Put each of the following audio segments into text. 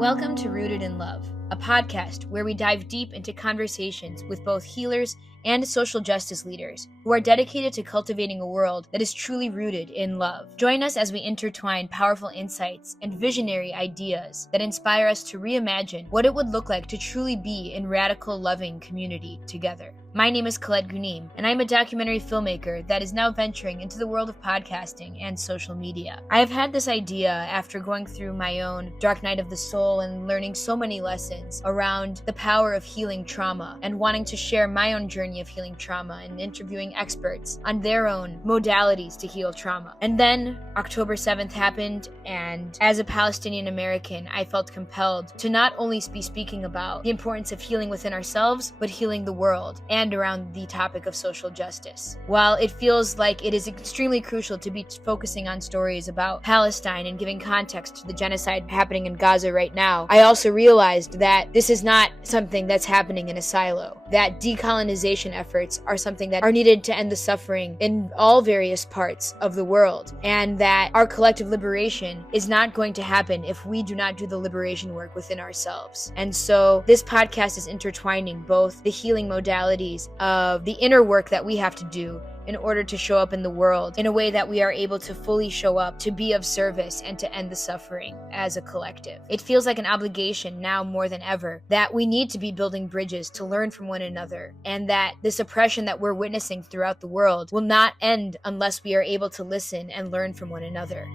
Welcome to Rooted in Love, a podcast where we dive deep into conversations with both healers and social justice leaders who are dedicated to cultivating a world that is truly rooted in love. Join us as we intertwine powerful insights and visionary ideas that inspire us to reimagine what it would look like to truly be in radical, loving community together. My name is Colette Gunim, and I'm a documentary filmmaker that is now venturing into the world of podcasting and social media. I have had this idea after going through my own dark night of the soul and learning so many lessons around the power of healing trauma and wanting to share my own journey of healing trauma and interviewing experts on their own modalities to heal trauma. And then October 7th happened, and as a Palestinian American, I felt compelled to not only be speaking about the importance of healing within ourselves, but healing the world and around the topic of social justice. While it feels like it is extremely crucial to be focusing on stories about Palestine and giving context to the genocide happening in Gaza right now, I also realized that this is not something that's happening in a silo, that decolonization efforts are something that are needed to end the suffering in all various parts of the world, and that our collective liberation is not going to happen if we do not do the liberation work within ourselves. And so this podcast is intertwining both the healing modalities of the inner work that we have to do in order to show up in the world in a way that we are able to fully show up, to be of service, and to end the suffering as a collective. It feels like an obligation now more than ever that we need to be building bridges to learn from one another, and that this oppression that we're witnessing throughout the world will not end unless we are able to listen and learn from one another.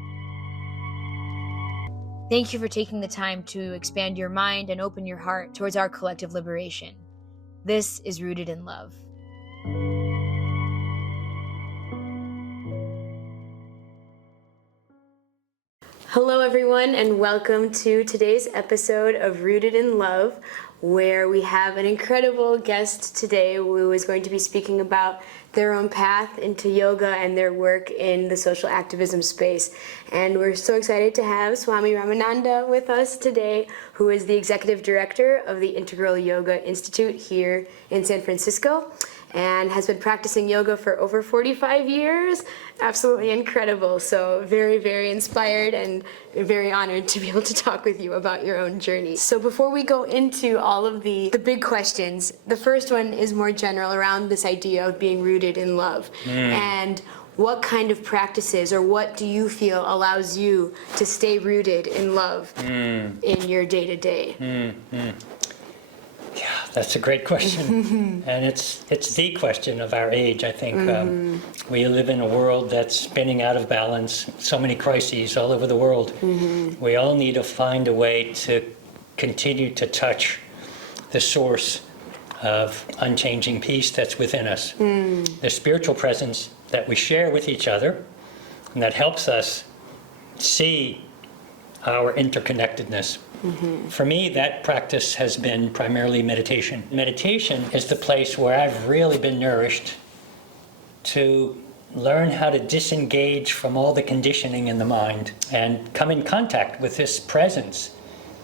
Thank you for taking the time to expand your mind and open your heart towards our collective liberation. This is Rooted in Love. Hello, everyone, and welcome to today's episode of Rooted in Love, where we have an incredible guest today who is going to be speaking about their own path into yoga and their work in the social activism space. And we're so excited to have Swami Ramananda with us today, who is the executive director of the Integral Yoga Institute here in San Francisco, and has been practicing yoga for over 45 years. Absolutely incredible. So very, very inspired and very honored to be able to talk with you about your own journey. So before we go into all of the big questions, the first one is more general around this idea of being rooted in love. And what kind of practices or what do you feel allows you to stay rooted in love in your day-to-day? Yeah, that's a great question. And it's the question of our age, I think. We live in a world that's spinning out of balance, so many crises all over the world. We all need to find a way to continue to touch the source of unchanging peace that's within us. The spiritual presence that we share with each other, and that helps us see our interconnectedness. For me, that practice has been primarily meditation. Meditation is the place where I've really been nourished to learn how to disengage from all the conditioning in the mind and come in contact with this presence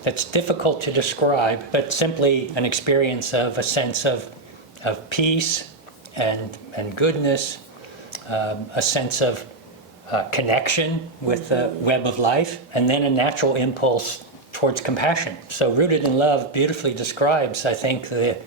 that's difficult to describe, but simply an experience of a sense of peace and goodness, a sense of connection with the web of life, and then a natural impulse towards compassion. So Rooted in Love beautifully describes, I think, the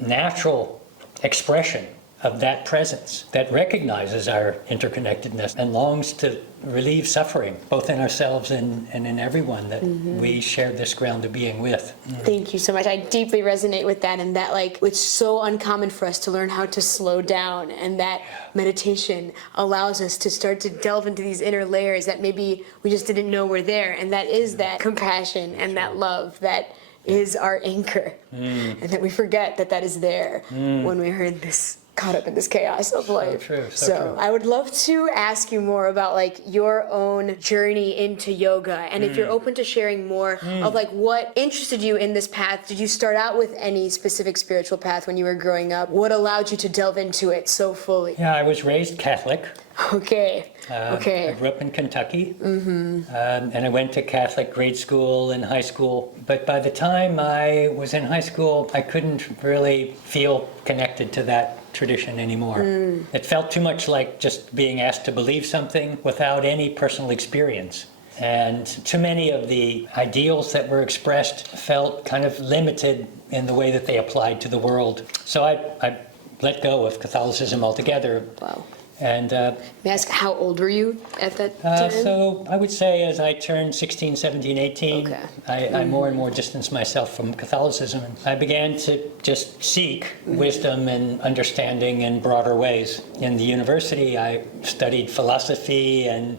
natural expression of that presence that recognizes our interconnectedness and longs to relieve suffering, both in ourselves and in everyone that we share this ground of being with. Thank you so much. I deeply resonate with that, and that it's so uncommon for us to learn how to slow down, and that meditation allows us to start to delve into these inner layers that maybe we just didn't know were there, and that is that compassion and that love that is our anchor, and that we forget that is there when we heard this caught up in this chaos of life. So true. I would love to ask you more about your own journey into yoga, and if you're open to sharing more of what interested you in this path. Did you start out with any specific spiritual path when you were growing up? What allowed you to delve into it so fully? Yeah, I was raised Catholic. Okay. I grew up in Kentucky, and I went to Catholic grade school and high school. But by the time I was in high school, I couldn't really feel connected to that tradition anymore. It felt too much like just being asked to believe something without any personal experience. And too many of the ideals that were expressed felt kind of limited in the way that they applied to the world. So I let go of Catholicism altogether. Wow. And May I ask, how old were you at that time? so I would say as I turned 16, 17, 18, Okay. I more and more distanced myself from Catholicism. And I began to just seek wisdom and understanding in broader ways. In the university, I studied philosophy and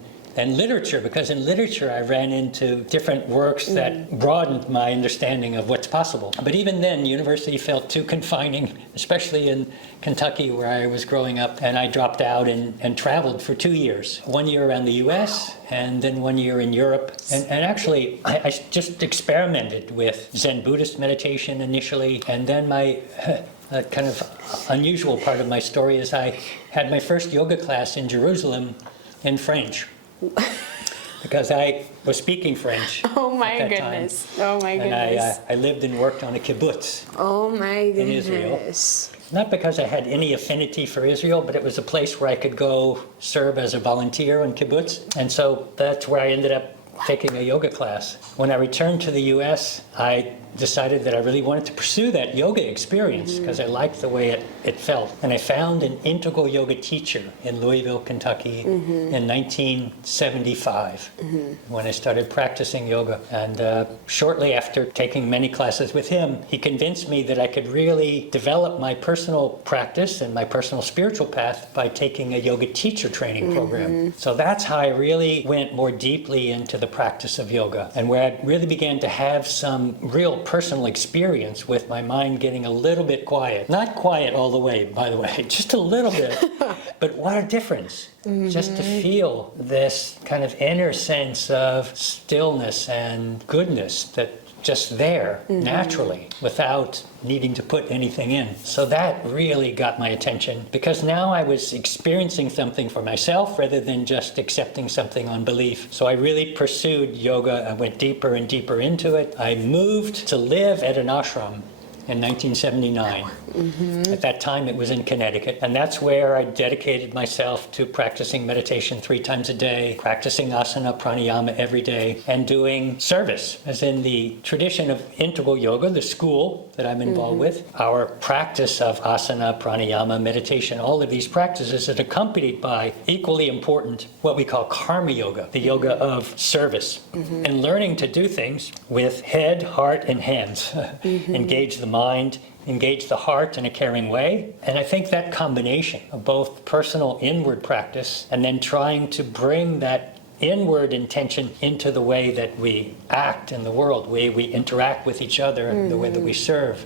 literature, because in literature I ran into different works that broadened my understanding of what's possible. But even then, university felt too confining, especially in Kentucky where I was growing up, and I dropped out and traveled for 2 years. 1 year around the US and then 1 year in Europe. And actually, I just experimented with Zen Buddhist meditation initially, and then my kind of unusual part of my story is I had my first yoga class in Jerusalem in French. Because I was speaking French. Oh my at that goodness. Time. Oh my goodness. And I lived and worked on a kibbutz Oh my in goodness. Israel. Not because I had any affinity for Israel, but it was a place where I could go serve as a volunteer on kibbutz. And so that's where I ended up taking a yoga class. When I returned to the US, I decided that I really wanted to pursue that yoga experience because I liked the way it felt. And I found an integral yoga teacher in Louisville, Kentucky in 1975 when I started practicing yoga. And shortly after taking many classes with him, he convinced me that I could really develop my personal practice and my personal spiritual path by taking a yoga teacher training program. So that's how I really went more deeply into the practice of yoga, and where I really began to have some real personal experience with my mind getting a little bit quiet. Not quiet all the way, by the way, just a little bit. But what a difference. Just to feel this kind of inner sense of stillness and goodness that just there naturally without needing to put anything in. So that really got my attention, because now I was experiencing something for myself rather than just accepting something on belief. So I really pursued yoga. I went deeper and deeper into it. I moved to live at an ashram in 1979. At that time, it was in Connecticut. And that's where I dedicated myself to practicing meditation 3 times a day, practicing asana, pranayama every day, and doing service, as in the tradition of integral yoga, the school that I'm involved with. Our practice of asana, pranayama, meditation, all of these practices is accompanied by equally important, what we call karma yoga, the yoga of service, and learning to do things with head, heart, and hands. Engage the mind, engage the heart in a caring way. And I think that combination of both personal inward practice and then trying to bring that inward intention into the way that we act in the world, the way we interact with each other, and the way that we serve.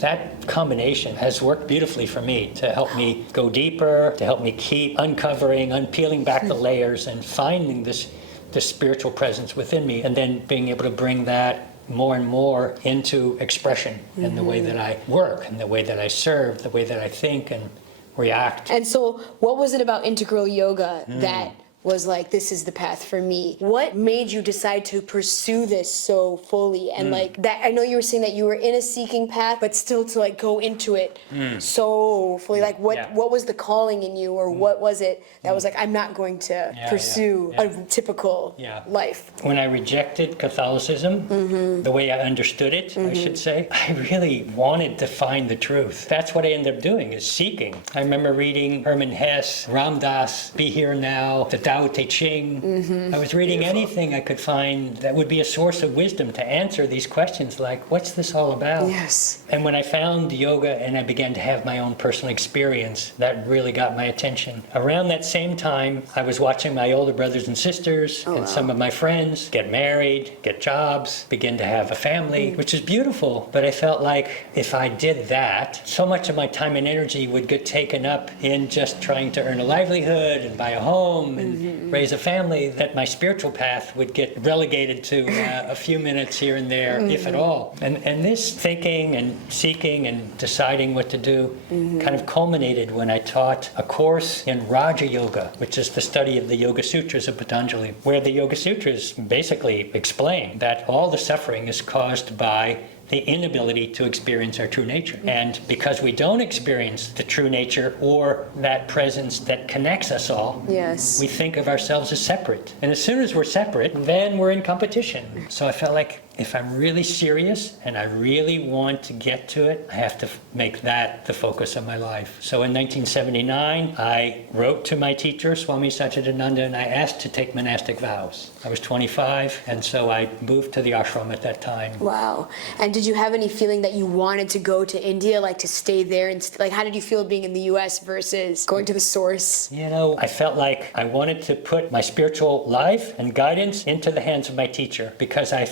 That combination has worked beautifully for me to help me go deeper, to help me keep uncovering, unpeeling back the layers and finding this spiritual presence within me, and then being able to bring that more and more into expression in the way that I work, and the way that I serve, the way that I think and react. And so what was it about integral yoga that was like, this is the path for me? What made you decide to pursue this so fully? And like that, I know you were saying that you were in a seeking path, but still to like go into it so fully. Like what was the calling in you, or what was it that was like, I'm not going to pursue a typical life? When I rejected Catholicism, the way I understood it, I should say, I really wanted to find the truth. That's what I ended up doing, is seeking. I remember reading Hermann Hesse, Ram Dass, Be Here Now, the Tao Te Ching. I was reading anything I could find that would be a source of wisdom to answer these questions like, what's this all about? Yes. And when I found yoga and I began to have my own personal experience, that really got my attention. Around that same time, I was watching my older brothers and sisters and some of my friends get married, get jobs, begin to have a family, which is beautiful. But I felt like if I did that, so much of my time and energy would get taken up in just trying to earn a livelihood and buy a home and raise a family, that my spiritual path would get relegated to a few minutes here and there, if at all. And this thinking and seeking and deciding what to do kind of culminated when I taught a course in Raja Yoga, which is the study of the Yoga Sutras of Patanjali, where the Yoga Sutras basically explain that all the suffering is caused by the inability to experience our true nature. And because we don't experience the true nature or that presence that connects us all, Yes. we think of ourselves as separate. And as soon as we're separate, then we're in competition. So I felt like if I'm really serious and I really want to get to it, I have to make that the focus of my life. So in 1979, I wrote to my teacher, Swami Ramananda, and I asked to take monastic vows. I was 25, and so I moved to the ashram at that time. Wow. And did you have any feeling that you wanted to go to India, like to stay there? And like, how did you feel being in the US versus going to the source? You know, I felt like I wanted to put my spiritual life and guidance into the hands of my teacher because I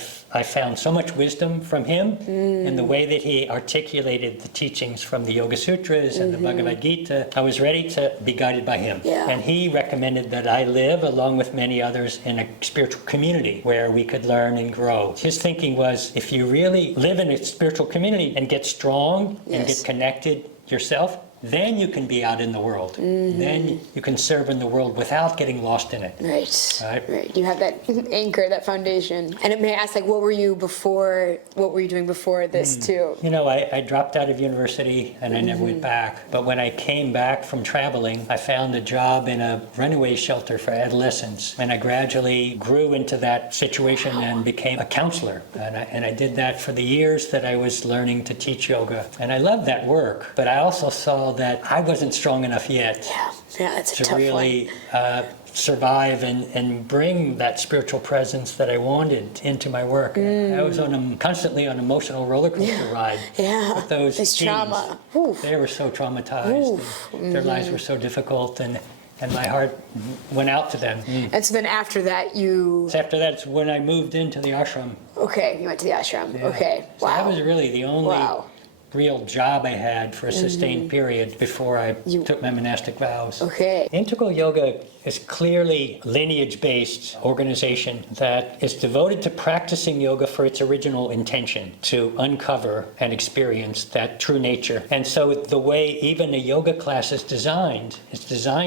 found so much wisdom from him in the way that he articulated the teachings from the Yoga Sutras and the Bhagavad Gita. I was ready to be guided by him. Yeah. And he recommended that I live, along with many others, in a spiritual community where we could learn and grow. His thinking was, if you really live in a spiritual community and get strong and get connected yourself, then you can be out in the world. Then you can serve in the world without getting lost in it. Right. You have that anchor, that foundation. And may I ask, like, what were you doing before this too? You know, I dropped out of university and I never went back. But when I came back from traveling, I found a job in a runaway shelter for adolescents. And I gradually grew into that situation and became a counselor. And I did that for the years that I was learning to teach yoga. And I loved that work. But I also saw that I wasn't strong enough yet That's a to tough really survive and bring that spiritual presence that I wanted into my work. I was constantly on an emotional roller coaster ride with those This teens. trauma. They were so traumatized. Their lives were so difficult, and my heart went out to them. And so then after that, After that, it's when I moved into the ashram. Okay, you went to the ashram. Okay, So that was really the only real job I had for a sustained period before I took my monastic vows. Okay. Integral Yoga is clearly a lineage-based organization that is devoted to practicing yoga for its original intention, to uncover and experience that true nature. And so the way even a yoga class is designed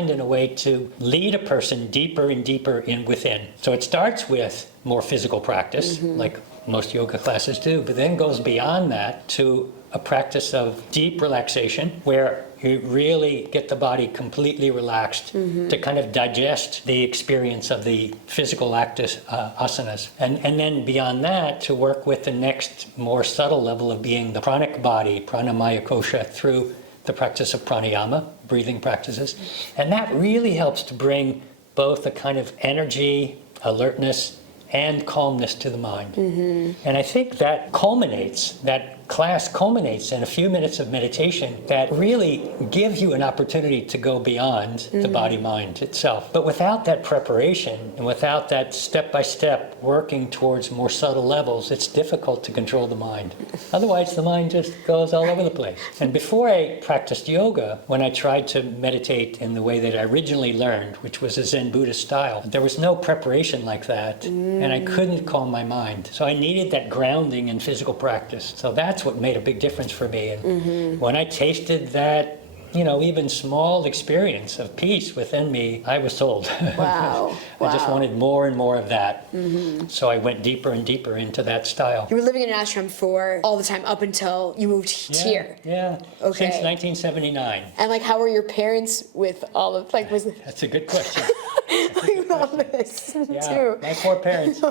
in a way to lead a person deeper and deeper within. So it starts with more physical practice, like most yoga classes do, but then goes beyond that to a practice of deep relaxation where you really get the body completely relaxed to kind of digest the experience of the physical asanas. And then beyond that, to work with the next more subtle level of being the pranic body, pranamaya kosha, through the practice of pranayama, breathing practices. And that really helps to bring both a kind of energy, alertness, and calmness to the mind. And I think that class culminates in a few minutes of meditation that really gives you an opportunity to go beyond the body-mind itself. But without that preparation and without that step-by-step working towards more subtle levels, it's difficult to control the mind. Otherwise, the mind just goes all over the place. And before I practiced yoga, when I tried to meditate in the way that I originally learned, which was a Zen Buddhist style, there was no preparation like that, and I couldn't calm my mind. So I needed that grounding in physical practice. So that's what made a big difference for me. And when I tasted that, even small experience of peace within me, I was sold. Wow. I just wanted more and more of that. So I went deeper and deeper into that style. You were living in an ashram for all the time up until you moved here. Yeah. Okay. Since 1979. And how were your parents with all of That's a good question. with all this too? My poor parents.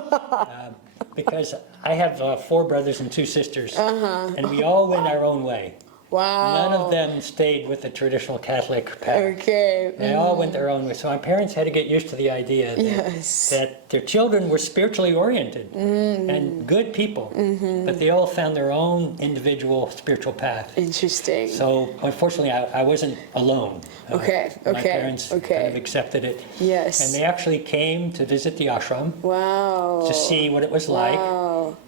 Because I have 4 brothers and 2 sisters, and we all went our own way. Wow. None of them stayed with the traditional Catholic path. Okay. They all went their own way. So my parents had to get used to the idea that their children were spiritually oriented and good people, but they all found their own individual spiritual path. Interesting. So unfortunately, I wasn't alone. My parents kind of accepted it. Yes. And they actually came to visit the ashram Wow. to see what it was like.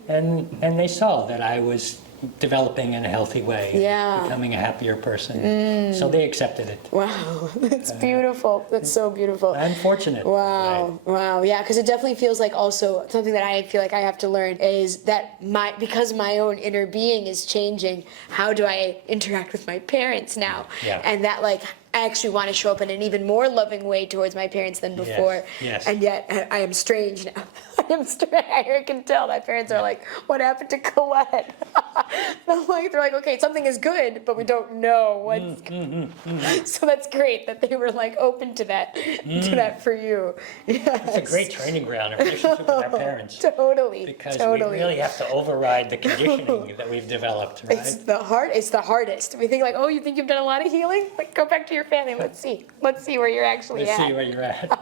And they saw that I was developing in a healthy way, becoming a happier person. So they accepted it. Wow, that's beautiful. That's so beautiful. I'm fortunate. Wow, wow, yeah, because it definitely feels like also something that I feel like I have to learn is that because my own inner being is changing, how do I interact with my parents now? Yeah. And that I actually want to show up in an even more loving way towards my parents than before. Yes. And yet I am strange now. I I can tell. My parents are like, what happened to Colette? I'm like, they're like, okay, something is good, but we don't know what's good. So that's great that they were like open to that for you. Yes. It's a great training ground, a relationship with our parents. Totally. Because totally. we really have to override the conditioning that we've developed, right? It's the hardest. We think like, oh, you think you've done a lot of healing? Like, go back to your family. Let's see where you're actually Let's at. see where you're at.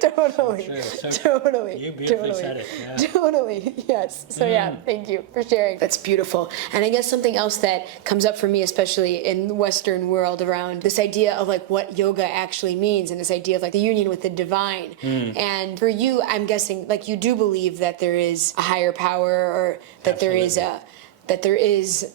Totally. Totally. You beautifully totally. said it. Yeah. Totally. Yes. So yeah, thank you for sharing. That's beautiful. And I guess something else that comes up for me, especially in the Western world, around this idea of like what yoga actually means, and this idea of like the union with the divine. And for you, I'm guessing like you do believe that there is a higher power, or that there is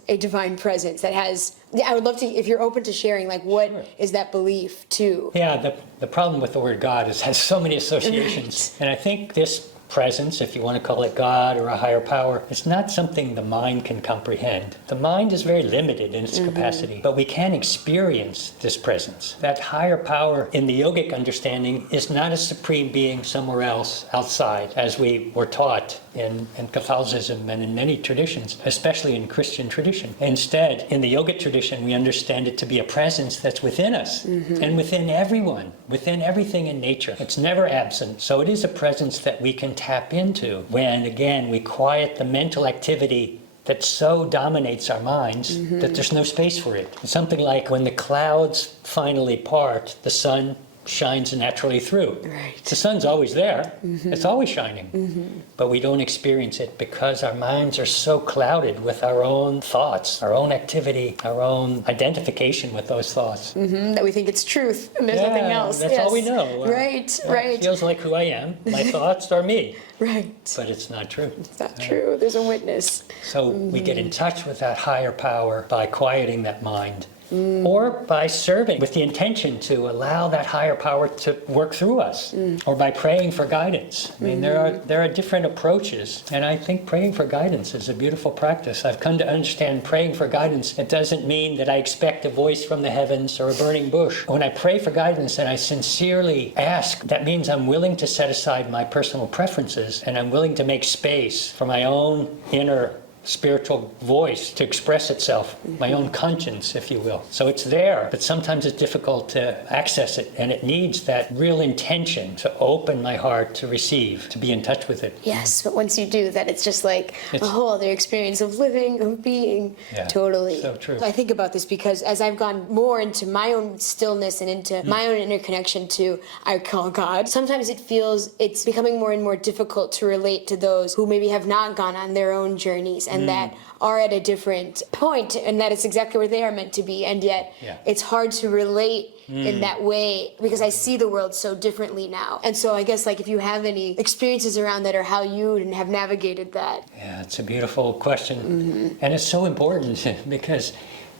a divine presence that has. Yeah, I would love to, if you're open to sharing, like what is that belief too? Yeah, the problem with the word God is it has so many associations. And I think this presence, if you want to call it God or a higher power, it's not something the mind can comprehend. The mind is very limited in its capacity, but we can experience this presence. That higher power in the yogic understanding is not a supreme being somewhere else outside, as we were taught in Catholicism and in many traditions, especially in Christian tradition. Instead, in the yogic tradition, we understand it to be a presence that's within us and within everyone, within everything in nature. It's never absent. So it is a presence that we can tap into when, again, we quiet the mental activity that so dominates our minds that there's no space for it. It's something like when the clouds finally part, the sun shines naturally through. Right. The sun's always there. It's always shining. But we don't experience it because our minds are so clouded with our own thoughts, our own activity, our own identification with those thoughts. That we think it's truth and there's nothing else. That's all we know. Right. It feels like who I am. My thoughts are me. Right. But it's not true. It's not true. There's a witness. So we get in touch with that higher power by quieting that mind. Or by serving with the intention to allow that higher power to work through us, or by praying for guidance. I mean, there are different approaches, and I think praying for guidance is a beautiful practice. I've come to understand praying for guidance, it doesn't mean that I expect a voice from the heavens or a burning bush. When I pray for guidance and I sincerely ask, that means I'm willing to set aside my personal preferences, and I'm willing to make space for my own inner spiritual voice to express itself, my own conscience, if you will. So it's there, but sometimes it's difficult to access it, and it needs that real intention to open my heart to receive, to be in touch with it. Yes, but once you do that, it's just like a whole other experience of living, of being. Yeah, totally. so true. I think about this because as I've gone more into my own stillness and into my own interconnection to, I call God, sometimes it's becoming more and more difficult to relate to those who maybe have not gone on their own journeys and that are at a different point, and that it's exactly where they are meant to be, and yet it's hard to relate in that way because I see the world so differently now. And so I guess like if you have any experiences around that or how you have navigated that. Yeah, it's a beautiful question. And it's so important because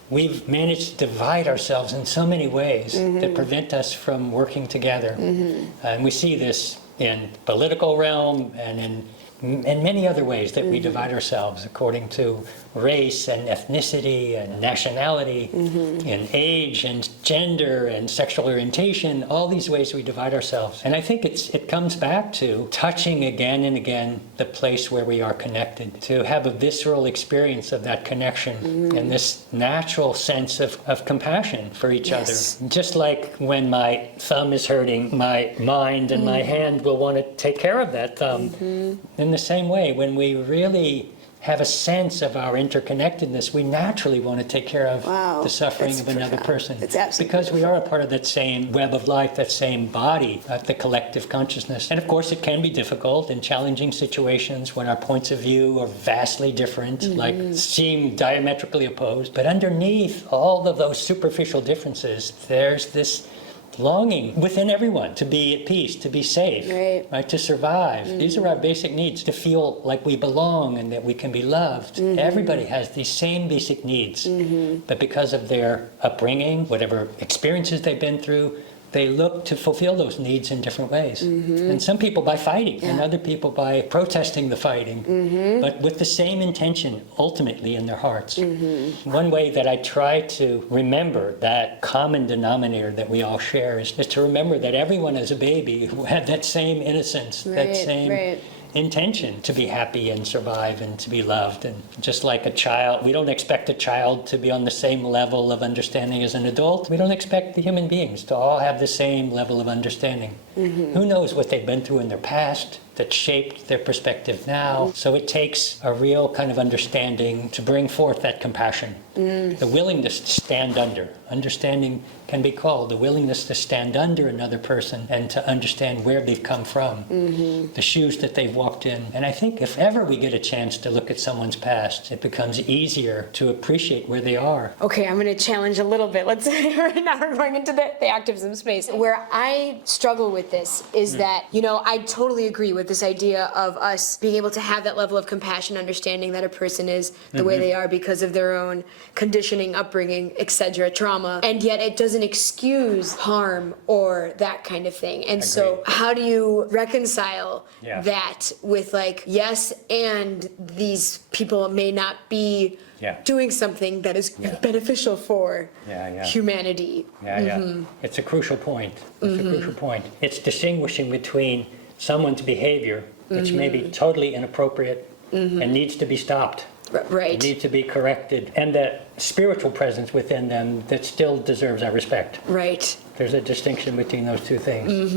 we've managed to divide ourselves in so many ways that prevent us from working together. And we see this in political realm and in many other ways that we divide ourselves according to race and ethnicity and nationality, and age and gender and sexual orientation, all these ways we divide ourselves. And I think it comes back to touching again and again the place where we are connected, to have a visceral experience of that connection and this natural sense of compassion for each other. Just like when my thumb is hurting, my mind and my hand will want to take care of that thumb. In the same way, when we really have a sense of our interconnectedness, we naturally want to take care of the suffering of another person. Because we are a part of that same web of life, that same body, the collective consciousness. And of course, it can be difficult in challenging situations when our points of view are vastly different, like seem diametrically opposed. But underneath all of those superficial differences, there's this longing within everyone to be at peace, to be safe, right? To survive. These are our basic needs, to feel like we belong and that we can be loved. Everybody has these same basic needs, but because of their upbringing, whatever experiences they've been through, they look to fulfill those needs in different ways. And some people by fighting, and other people by protesting the fighting, but with the same intention ultimately in their hearts. One way that I try to remember that common denominator that we all share is to remember that everyone as a baby who had that same innocence, that same intention to be happy and survive and to be loved. And just like a child, we don't expect a child to be on the same level of understanding as an adult. We don't expect the human beings to all have the same level of understanding. Who knows what they've been through in their past that shaped their perspective now. So it takes a real kind of understanding to bring forth that compassion. The willingness to stand under. Understanding can be called the willingness to stand under another person and to understand where they've come from, the shoes that they've walked in. And I think if ever we get a chance to look at someone's past, it becomes easier to appreciate where they are. Okay, I'm going to challenge a little bit. Let's say right now we're going into the activism space. Where I struggle with this is that, I totally agree with this idea of us being able to have that level of compassion, understanding that a person is the way they are because of their own conditioning, upbringing, etc., trauma, and yet it doesn't excuse harm or that kind of thing. And so how do you reconcile that with yes, and these people may not be doing something that is beneficial for humanity? It's a crucial point. It's a crucial point. It's distinguishing between someone's behavior, which may be totally inappropriate and needs to be stopped. Right. Need to be corrected, and that spiritual presence within them that still deserves our respect. Right. There's a distinction between those two things.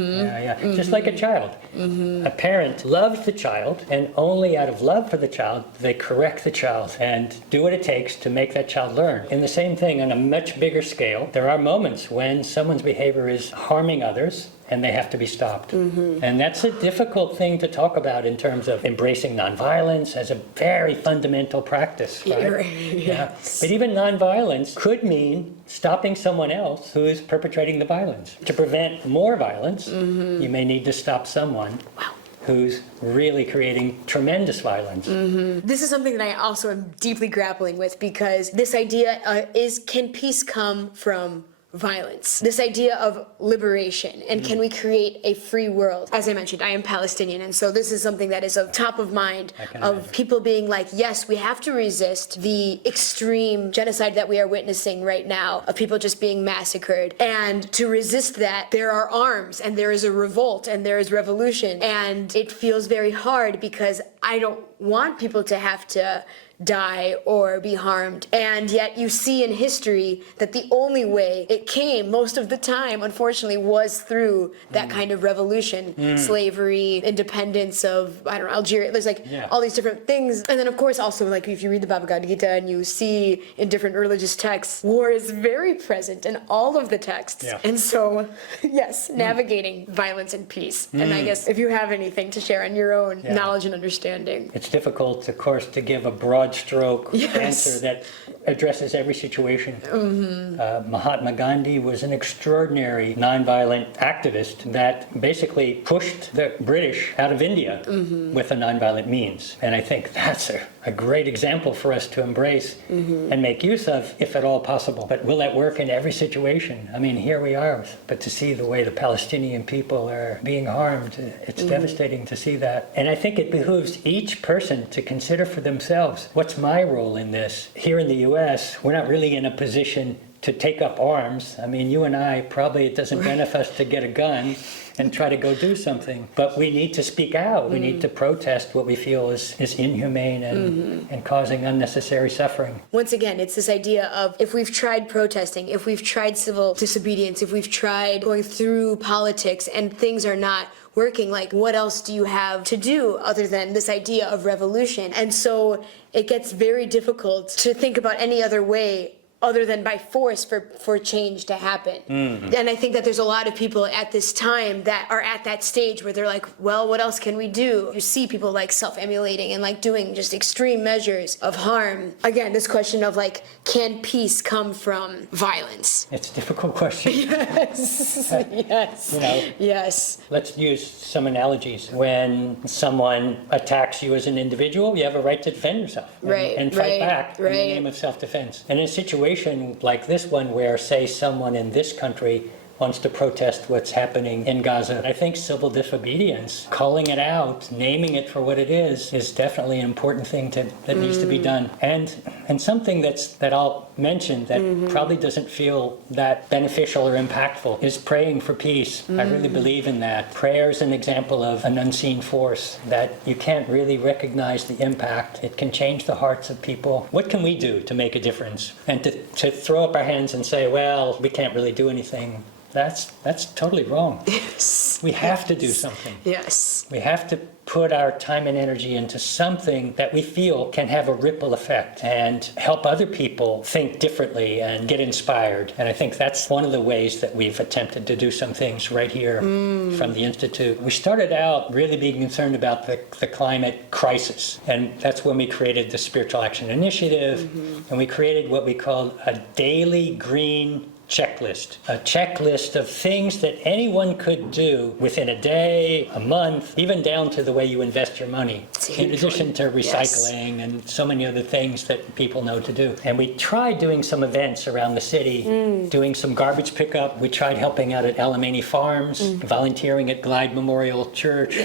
Just like a child. A parent loves the child, and only out of love for the child, they correct the child and do what it takes to make that child learn. In the same thing, on a much bigger scale, there are moments when someone's behavior is harming others, and they have to be stopped. And that's a difficult thing to talk about in terms of embracing nonviolence as a very fundamental practice, right? Yes. But even nonviolence could mean stopping someone else who is perpetrating the violence. To prevent more violence, you may need to stop someone who's really creating tremendous violence. This is something that I also am deeply grappling with, because this idea is, can peace come from violence? This idea of liberation, and can we create a free world? As I mentioned, I am Palestinian, and so this is something that is top of mind of people being like, yes, we have to resist the extreme genocide that we are witnessing right now, of people just being massacred. And to resist that, there are arms, and there is a revolt, and there is revolution. And it feels very hard because I don't want people to have to die or be harmed. And yet you see in history that the only way it came most of the time, unfortunately, was through that kind of revolution. Slavery, independence of, Algeria. There's all these different things. And then of course also if you read the Bhagavad Gita and you see in different religious texts, war is very present in all of the texts. And so, yes, navigating violence and peace. And I guess if you have anything to share on your own knowledge and understanding. It's difficult, of course, to give a broad stroke answer that addresses every situation. Mahatma Gandhi was an extraordinary nonviolent activist that basically pushed the British out of India with a nonviolent means. And I think that's a great example for us to embrace and make use of, if at all possible. But will that work in every situation? I mean, here we are. But to see the way the Palestinian people are being harmed, it's devastating to see that. And I think it behooves each person to consider for themselves, what's my role in this? Here in the U.S., we're not really in a position to take up arms. I mean, you and I, probably it doesn't benefit us to get a gun and try to go do something. But we need to speak out. We need to protest what we feel is inhumane and causing unnecessary suffering. Once again, it's this idea of, if we've tried protesting, if we've tried civil disobedience, if we've tried going through politics and things are not working, what else do you have to do other than this idea of revolution? And so it gets very difficult to think about any other way other than by force for change to happen. And I think that there's a lot of people at this time that are at that stage where they're like, well, what else can we do? You see people self-emulating and doing just extreme measures of harm. Again, this question of can peace come from violence? It's a difficult question. Yes. Yes. Yes. Let's use some analogies. When someone attacks you as an individual, you have a right to defend yourself and fight back in the name of self-defense. And in a situation like this one where, say, someone in this country wants to protest what's happening in Gaza. I think civil disobedience, calling it out, naming it for what it is definitely an important thing that needs to be done. And something that I'll mention that probably doesn't feel that beneficial or impactful is praying for peace. I really believe in that. Prayer is an example of an unseen force that you can't really recognize the impact. It can change the hearts of people. What can we do to make a difference? And to throw up our hands and say, well, we can't really do anything, that's totally wrong. Yes. We have to do something. Yes. We have to put our time and energy into something that we feel can have a ripple effect and help other people think differently and get inspired. And I think that's one of the ways that we've attempted to do some things right here from the Institute. We started out really being concerned about the climate crisis. And that's when we created the Spiritual Action Initiative. And we created what we called a daily green checklist, a checklist of things that anyone could do within a day, a month, even down to the way you invest your money, in addition to recycling and so many other things that people know to do. And we tried doing some events around the city, doing some garbage pickup. We tried helping out at Alamany Farms, volunteering at Glide Memorial Church.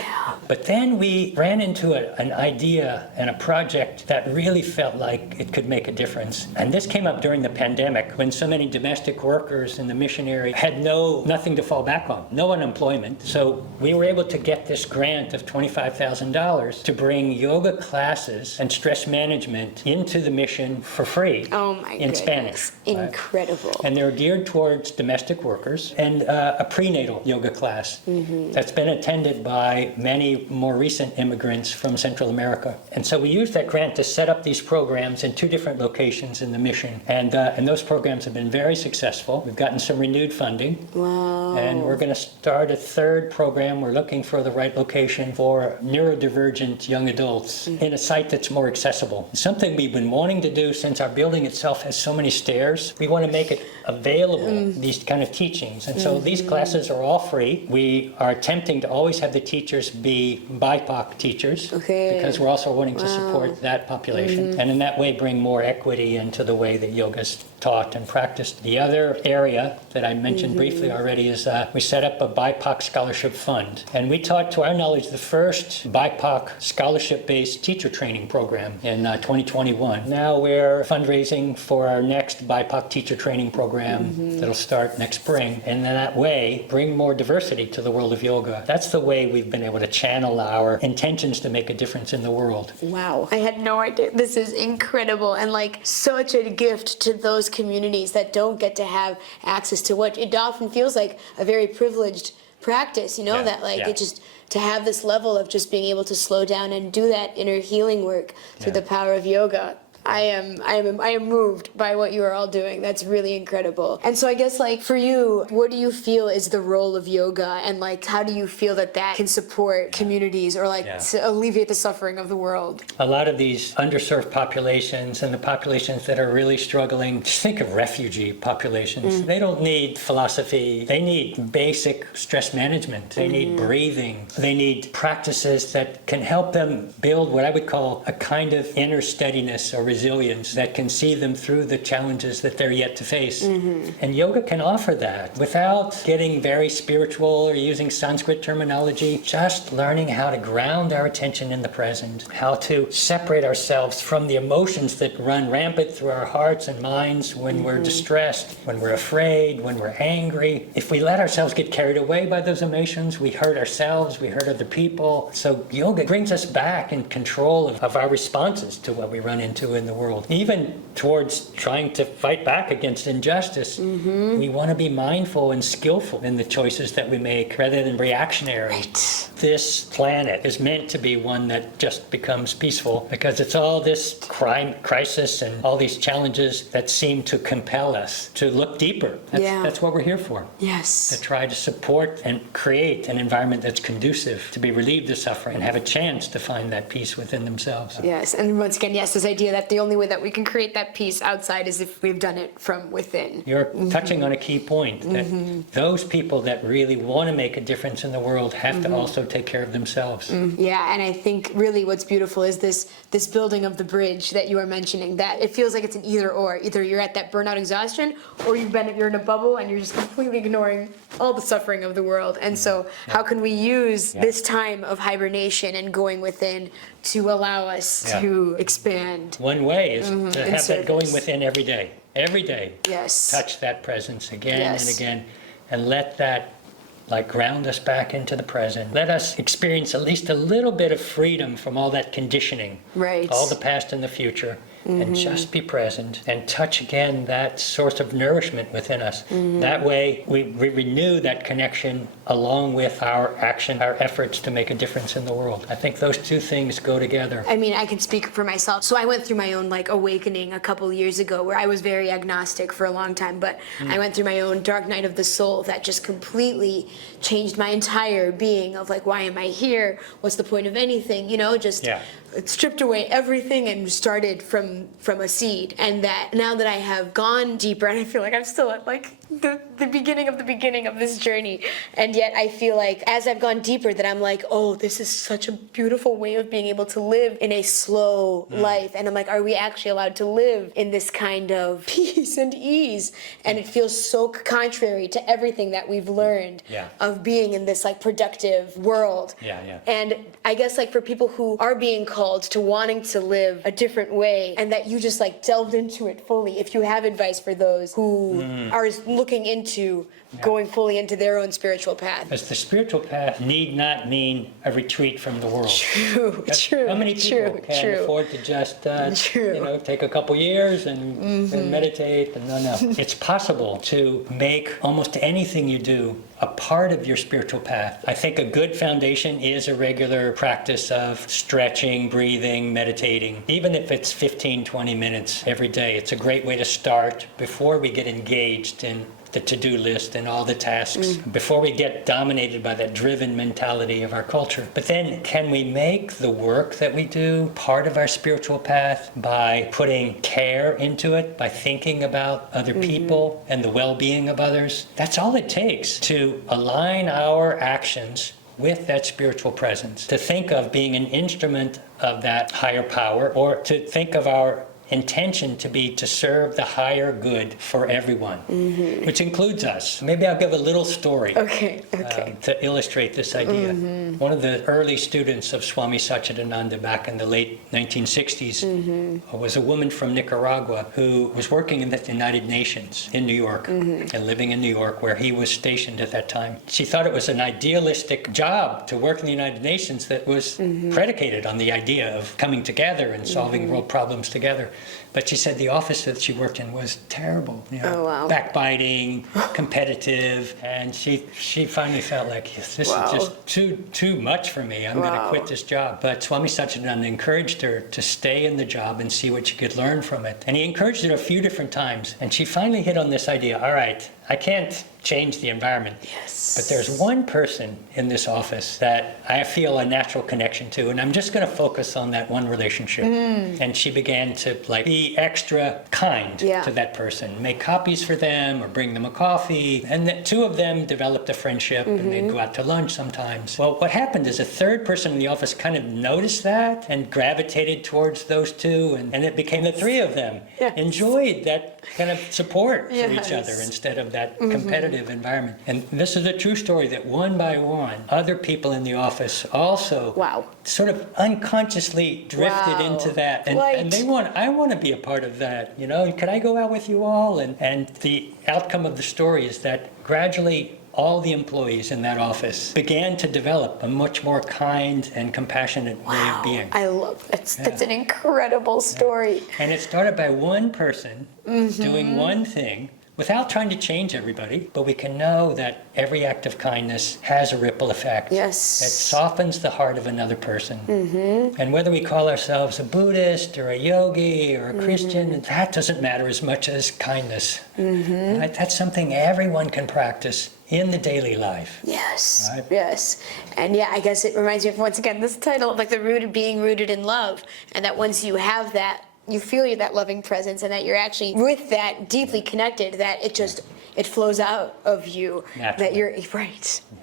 But then we ran into an idea and a project that really felt like it could make a difference. And this came up during the pandemic when so many domestic workers in the mission area had nothing to fall back on, no unemployment. So we were able to get this grant of $25,000 to bring yoga classes and stress management into the mission for free in Spanish. Incredible. And they're geared towards domestic workers, and a prenatal yoga class that's been attended by many more recent immigrants from Central America. And so we used that grant to set up these programs in 2 different locations in the mission. And those programs have been very successful. We've gotten some renewed funding. Wow. And we're going to start a 3rd program. We're looking for the right location for neurodivergent young adults in a site that's more accessible. Something we've been wanting to do since our building itself has so many stairs. We want to make it available, these kind of teachings. And so these classes are all free. We are attempting to always have the teachers be BIPOC teachers because we're also wanting to support that population. And in that way bring more equity into the way that yoga's taught and practiced. The other area that I mentioned briefly already is we set up a BIPOC scholarship fund. And we taught, to our knowledge, the first BIPOC scholarship-based teacher training program in 2021. Now we're fundraising for our next BIPOC teacher training program that'll start next spring. And in that way, bring more diversity to the world of yoga. That's the way we've been able to channel our intentions to make a difference in the world. Wow. I had no idea. This is incredible and like such a gift to those communities that don't get to have access to what it often feels like a very privileged practice, it just to have this level of just being able to slow down and do that inner healing work through the power of yoga. I am moved by what you are all doing. That's really incredible. And so I guess like for you, what do you feel is the role of yoga, and like how do you feel that can support communities or to alleviate the suffering of the world? A lot of these underserved populations and the populations that are really struggling, just think of refugee populations. They don't need philosophy. They need basic stress management. They need breathing. They need practices that can help them build what I would call a kind of inner steadiness or resilience that can see them through the challenges that they're yet to face. And yoga can offer that without getting very spiritual or using Sanskrit terminology, just learning how to ground our attention in the present, how to separate ourselves from the emotions that run rampant through our hearts and minds when we're distressed, when we're afraid, when we're angry. If we let ourselves get carried away by those emotions, we hurt ourselves, we hurt other people. So yoga brings us back in control of our responses to what we run into in the world. Even towards trying to fight back against injustice, we want to be mindful and skillful in the choices that we make rather than reactionary. Right. This planet is meant to be one that just becomes peaceful because it's all this crime, crisis, and all these challenges that seem to compel us to look deeper. That's what we're here for. Yes. To try to support and create an environment that's conducive to be relieved of suffering and have a chance to find that peace within themselves. Yes, and once again, yes, this idea that that the only way that we can create that peace outside is if we've done it from within. You're touching on a key point, that those people that really want to make a difference in the world have to also take care of themselves. Yeah, and I think really what's beautiful is this building of the bridge that you are mentioning, that it feels like it's an either or. Either you're at that burnout exhaustion, or you're in a bubble and you're just completely ignoring all the suffering of the world. And so how can we use this time of hibernation and going within to allow us to expand? One way is to have that going within every day. Every day. Yes. Touch that presence again and again, and let that ground us back into the present. Let us experience at least a little bit of freedom from all that conditioning. Right. All the past and the future. And just be present and touch again that source of nourishment within us. That way we renew that connection along with our action, our efforts to make a difference in the world. I think those two things go together. I mean, I can speak for myself. So I went through my own awakening a couple years ago where I was very agnostic for a long time, but I went through my own dark night of the soul that just completely changed my entire being of why am I here? What's the point of anything? It stripped away everything and started from a seed. And that now that I have gone deeper, and I feel like I'm still at the beginning of this journey, and yet I feel like as I've gone deeper that I'm oh, this is such a beautiful way of being able to live in a slow life. And I'm are we actually allowed to live in this kind of peace and ease? And it feels so contrary to everything that we've learned of being in this productive world. And I guess for people who are being called to wanting to live a different way, and that you just delved into it fully, if you have advice for those who are looking into going fully into their own spiritual path. Because the spiritual path need not mean a retreat from the world. True. How many people can afford to just take a couple years and meditate? And no. It's possible to make almost anything you do a part of your spiritual path. I think a good foundation is a regular practice of stretching, breathing, meditating. Even if it's 15, 20 minutes every day, it's a great way to start before we get engaged in the to-do list and all the tasks, before we get dominated by that driven mentality of our culture. But then can we make the work that we do part of our spiritual path by putting care into it, by thinking about other people and the well-being of others? That's all it takes to align our actions with that spiritual presence, to think of being an instrument of that higher power, or to think of our intention to be to serve the higher good for everyone, which includes us. Maybe I'll give a little story to illustrate this idea. One of the early students of Swami Satchidananda back in the late 1960s was a woman from Nicaragua who was working in the United Nations in New York and living in New York where he was stationed at that time. She thought it was an idealistic job to work in the United Nations that was predicated on the idea of coming together and solving world problems together. But she said the office that she worked in was terrible, backbiting, competitive, and she finally felt like this is just too much for me. I'm going to quit this job. But Swami Satchidananda encouraged her to stay in the job and see what she could learn from it. And he encouraged her a few different times, and she finally hit on this idea. All right, I can't change the environment. Yes. But there's one person in this office that I feel a natural connection to, and I'm just going to focus on that one relationship. And she began to be extra kind to that person, make copies for them or bring them a coffee. And the two of them developed a friendship, and they'd go out to lunch sometimes. Well, what happened is a third person in the office kind of noticed that and gravitated towards those two, and it became the three of them enjoyed that kind of support for each other instead of that competitive environment. And this is a true story that one by one, other people in the office also sort of unconsciously drifted into that. And I want to be a part of that. Could I go out with you all? And the outcome of the story is that gradually all the employees in that office began to develop a much more kind and compassionate way of being. I love that. That's an incredible story. And it started by one person doing one thing without trying to change everybody, but we can know that every act of kindness has a ripple effect. Yes. It softens the heart of another person. And whether we call ourselves a Buddhist or a yogi or a Christian, that doesn't matter as much as kindness. Right? That's something everyone can practice in the daily life. Yes. Right? Yes. And I guess it reminds me of, once again, this title, like being rooted in love. And that once you have that you feel that loving presence and that you're actually with that deeply connected, that it flows out of you. Naturally. That you're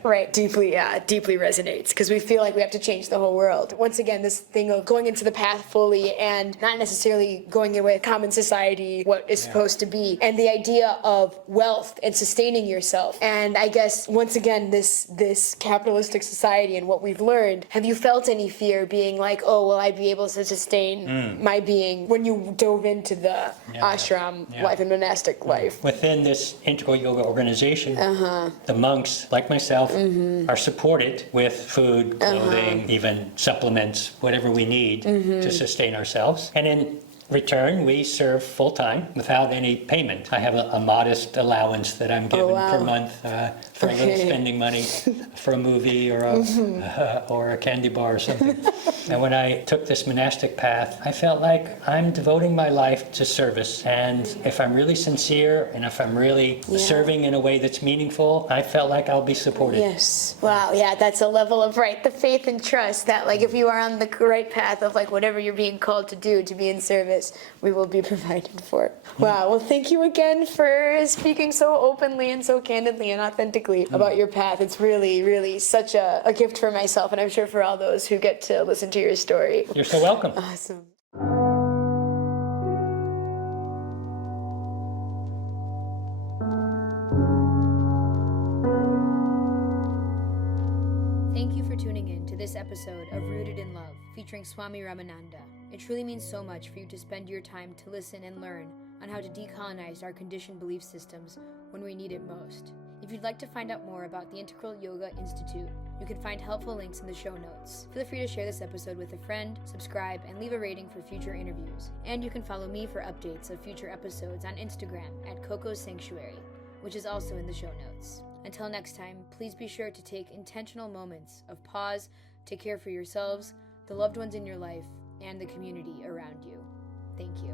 right, deeply resonates, because we feel like we have to change the whole world. Once again, this thing of going into the path fully and not necessarily going in with common society, what is supposed to be, and the idea of wealth and sustaining yourself. And I guess once again, this capitalistic society and what we've learned, have you felt any fear being like, oh, will I be able to sustain my being when you dove into the ashram life and monastic life? Within this integral yoga organization, the monks, like myself, are supported with food, clothing, even supplements, whatever we need to sustain ourselves. And in return, we serve full-time without any payment. I have a modest allowance that I'm given per month for a little spending money for a movie or a candy bar or something. And when I took this monastic path, I felt like I'm devoting my life to service. And if I'm really sincere and if I'm really serving in a way that's meaningful, I felt like I'll be supported. Yes. Wow. Yeah, that's a level of the faith and trust that like if you are on the right path of like whatever you're being called to do, to be in service, we will be provided for. Wow. Well, thank you again for speaking so openly and so candidly and authentically about your path. It's really, really such a gift for myself, and I'm sure for all those who get to listen to your story. You're so welcome. Awesome. Thank you for tuning in to this episode of Rooted in Love, featuring Swami Ramananda. It truly means so much for you to spend your time to listen and learn on how to decolonize our conditioned belief systems when we need it most. If you'd like to find out more about the Integral Yoga Institute, you can find helpful links in the show notes. Feel free to share this episode with a friend, subscribe, and leave a rating for future interviews. And you can follow me for updates of future episodes on Instagram at Coco's Sanctuary, which is also in the show notes. Until next time, please be sure to take intentional moments of pause to care for yourselves, the loved ones in your life, and the community around you. Thank you.